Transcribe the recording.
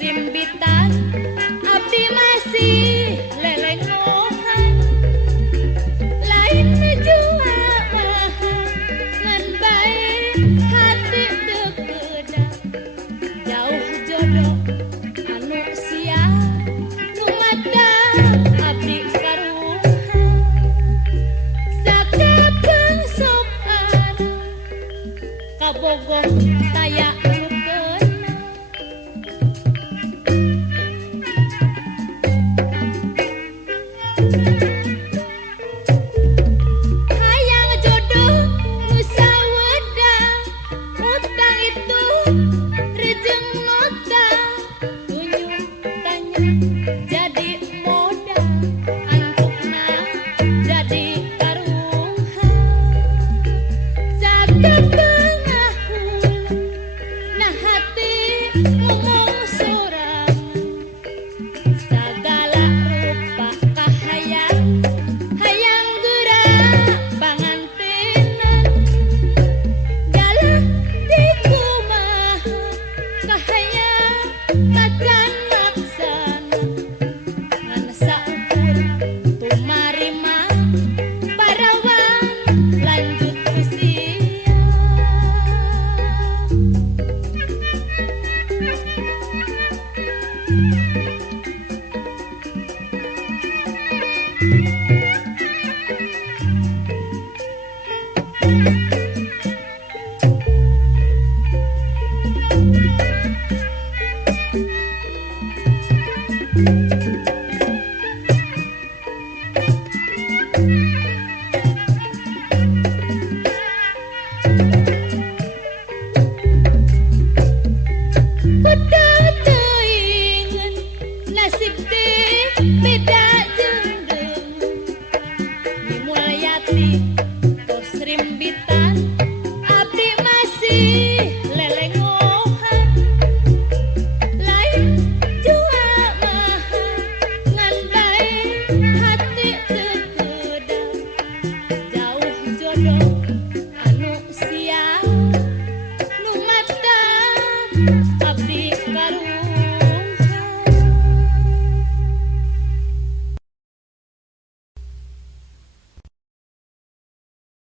rimbitan abdi masih lelengohan lain menjual ngan baik hati dekedan jauh jodoh anu sia nu madak abdi karuhan sakapeng sok arang kabogoh taya hayang jodoh nusa wedang utang itu rejeng nota tunjuk tanya jadi modal antukna jadi karuhan sakapengah nah hati ngomong sorangan sagala rupa kahayang hayang gerak pangantenan jalan di kumaha kahayang kacan laksana ngan saukur tumarima parawan lanjut usia